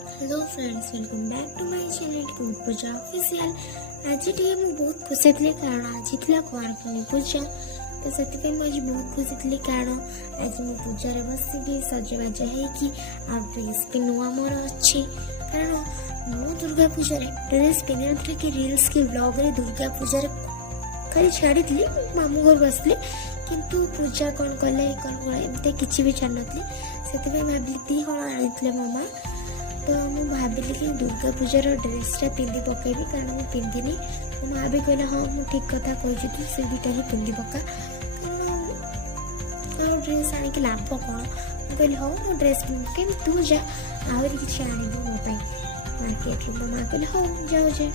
Hello friends, welcome back to my channel Kund Puja official. आज टे मु बहुत खुशी थी कारण आज थी कुआंरपूर्णी पूजा। तो से मुझे बहुत खुशी थी कारण आज मु पूजा बसिकी सजबाज हो ड्रेस भी नुआ मोर अच्छी। कारण मु दुर्गा पूजा ड्रेस पिंधि कि रील्स की ब्लॉग रे दुर्गा पूजा खाली छाड़ी मामू घर बसली किंतु पूजा कौन कले कौन कले एमती किसी भी छाड़ नी से भाविली दी हल आनी मामा। तो मुझे भाविली कि दुर्गा पूजार ड्रेसटा पिंधि पकेबी कारण मुझे पिंधिनी। मो माँ भी कहला हाँ मुझे ठीक कथा कही तू से दुटा ही पिंधि पका कारण ड्रेस आनिक लाभ कौन। मुझे कहली हाँ मो ड्रेस पिंधि तू जा आहरी किसी आनबू मो मार्केट। मो माँ कहले हाँ जाओ जा।